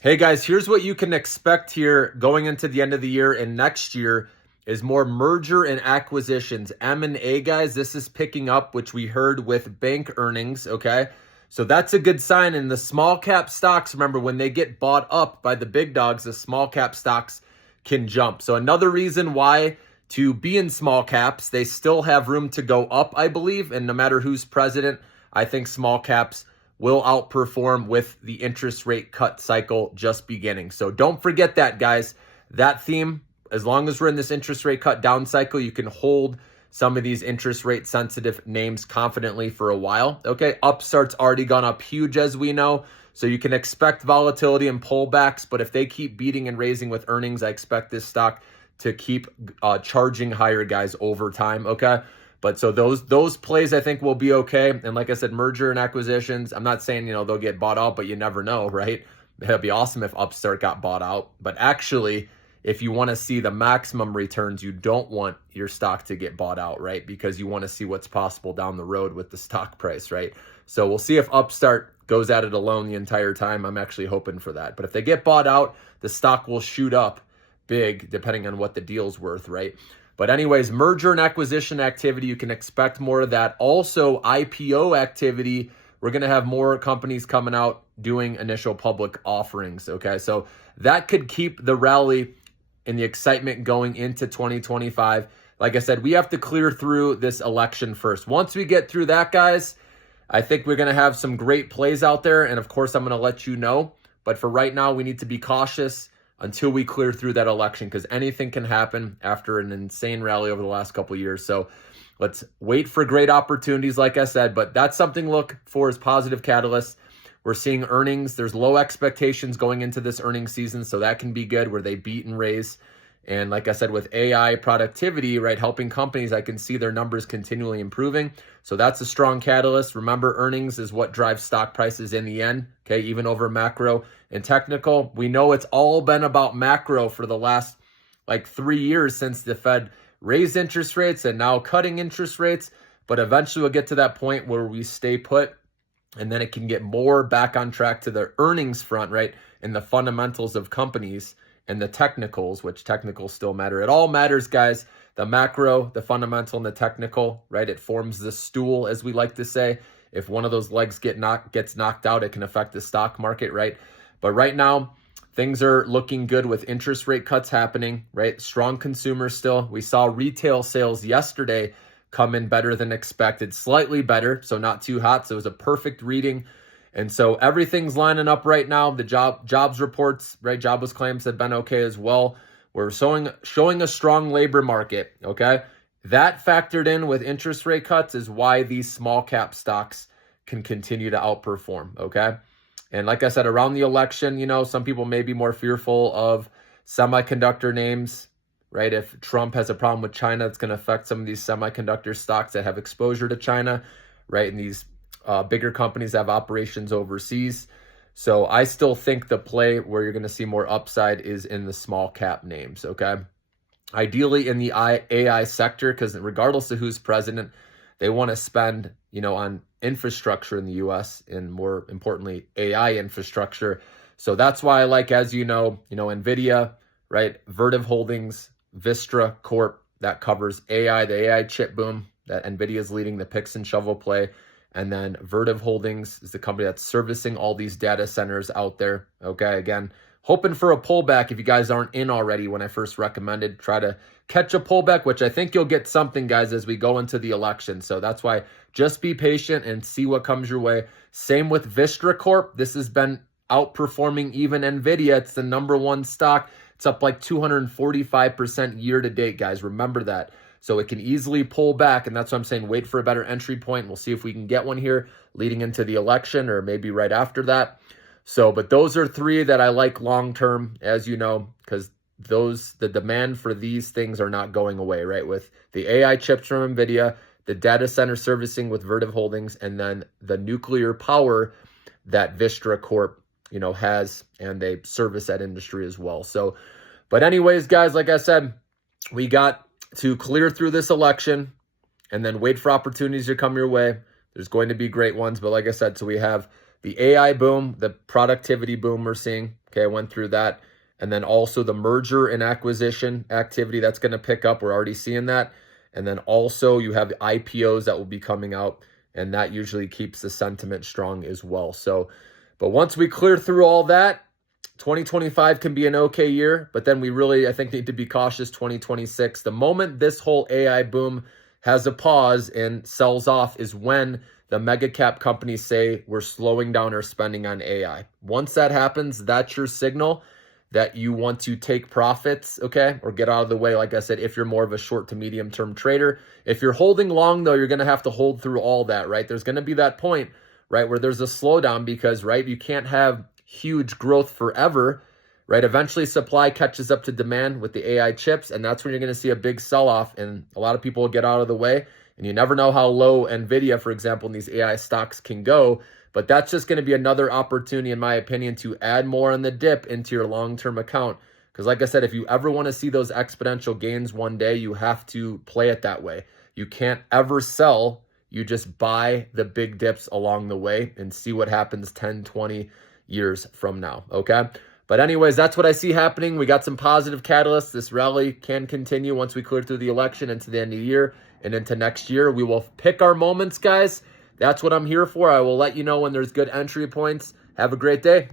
Hey guys, here's what you can expect here going into the end of the year and next year is more merger and acquisitions. M&A guys, this is picking up, which we heard with bank earnings, okay? So that's a good sign. And the small cap stocks, remember, when they get bought up by the big dogs, the small cap stocks can jump. So another reason why to be in small caps, they still have room to go up, I believe. And no matter who's president, I think small caps will outperform with the interest rate cut cycle just beginning. So don't forget that, guys. That theme, as long as we're in this interest rate cut down cycle, you can hold some of these interest rate sensitive names confidently for a while. Okay, Upstart's already gone up huge, as we know. So you can expect volatility and pullbacks, but if they keep beating and raising with earnings, I expect this stock to keep charging higher, guys, over time. Okay. But so those plays I think will be okay. And like I said, merger and acquisitions, I'm not saying, they'll get bought out, but you never know, right? It'd be awesome if Upstart got bought out. But actually, if you want to see the maximum returns, you don't want your stock to get bought out, right? Because you want to see what's possible down the road with the stock price, right? So we'll see if Upstart goes at it alone the entire time. I'm actually hoping for that. But if they get bought out, the stock will shoot up big depending on what the deal's worth, right? But anyways, merger and acquisition activity, you can expect more of that. Also, IPO activity, we're going to have more companies coming out doing initial public offerings, okay? So that could keep the rally and the excitement going into 2025. Like I said, we have to clear through this election first. Once we get through that, guys, I think we're going to have some great plays out there. And of course, I'm going to let you know. But for right now, we need to be cautious until we clear through that election, because anything can happen after an insane rally over the last couple of years. So let's wait for great opportunities, like I said, but that's something to look for as positive catalysts. We're seeing earnings. There's low expectations going into this earnings season, so that can be good where they beat and raise. And like I said, with AI productivity, right, helping companies, I can see their numbers continually improving. So that's a strong catalyst. Remember, earnings is what drives stock prices in the end, okay, even over macro and technical. We know it's all been about macro for the last 3 years since the Fed raised interest rates and now cutting interest rates. But eventually we'll get to that point where we stay put, and then it can get more back on track to the earnings front, right, and the fundamentals of companies and the technicals, which technicals still matter. It all matters, guys. The macro, the fundamental, and the technical, right? It forms the stool, as we like to say. If one of those legs gets knocked out, it can affect the stock market, right? But right now, things are looking good with interest rate cuts happening, right? Strong consumers still. We saw retail sales yesterday come in better than expected, slightly better, so not too hot. So it was a perfect reading. And so everything's lining up right now. The jobs reports, right? Jobless claims have been okay as well. We're showing a strong labor market, okay? That factored in with interest rate cuts is why these small cap stocks can continue to outperform, okay? And like I said, around the election, some people may be more fearful of semiconductor names, right? If Trump has a problem with China, it's going to affect some of these semiconductor stocks that have exposure to China, right? And these bigger companies have operations overseas. So I still think the play where you're going to see more upside is in the small cap names, okay? Ideally in the AI sector, because regardless of who's president, they want to spend, on infrastructure in the U.S. and more importantly, AI infrastructure. So that's why I like, as NVIDIA, right? Vertiv Holdings, Vistra Corp, that covers AI, the AI chip boom that NVIDIA is leading the picks and shovel play. And then Vertiv Holdings is the company that's servicing all these data centers out there. Okay, again, hoping for a pullback. If you guys aren't in already, when I first recommended, try to catch a pullback, which I think you'll get something, guys, as we go into the election. So that's why just be patient and see what comes your way. Same with Vistra Corp. This has been outperforming even NVIDIA. It's the number one stock. It's up 245% year to date, guys. Remember that. So it can easily pull back, and that's what I'm saying. Wait for a better entry point. We'll see if we can get one here leading into the election or maybe right after that. So, but those are three that I like long-term, as you know, because the demand for these things are not going away, right? With the AI chips from NVIDIA, the data center servicing with Vertiv Holdings, and then the nuclear power that Vistra Corp, has, and they service that industry as well. So, but anyways, guys, like I said, we got to clear through this election and then wait for opportunities to come your way. There's going to be great ones, but like I said, so we have The AI boom, the productivity boom we're seeing. Okay, I went through that. And then also the merger and acquisition activity that's going to pick up. We're already seeing that. And then also you have the IPOs that will be coming out, and that usually keeps the sentiment strong as well. So, but once we clear through all that, 2025 can be an okay year, but then we really, I think, need to be cautious 2026. The moment this whole AI boom has a pause and sells off is when the mega cap companies say we're slowing down our spending on AI. Once that happens, that's your signal that you want to take profits, okay, or get out of the way. Like I said, if you're more of a short to medium term trader. If you're holding long, though, you're going to have to hold through all that, right? There's going to be that point, right, where there's a slowdown because, right, you can't have huge growth forever, right? Eventually supply catches up to demand with the AI chips, and that's when you're going to see a big sell-off, and a lot of people will get out of the way. And you never know how low NVIDIA, for example, in these AI stocks can go. But that's just going to be another opportunity, in my opinion, to add more on the dip into your long-term account. Because like I said, if you ever want to see those exponential gains one day, you have to play it that way. You can't ever sell. You just buy the big dips along the way and see what happens 10, 20 years from now, okay? But anyways, that's what I see happening. We got some positive catalysts. This rally can continue once we clear through the election into the end of the year and into next year. We will pick our moments, guys. That's what I'm here for. I will let you know when there's good entry points. Have a great day.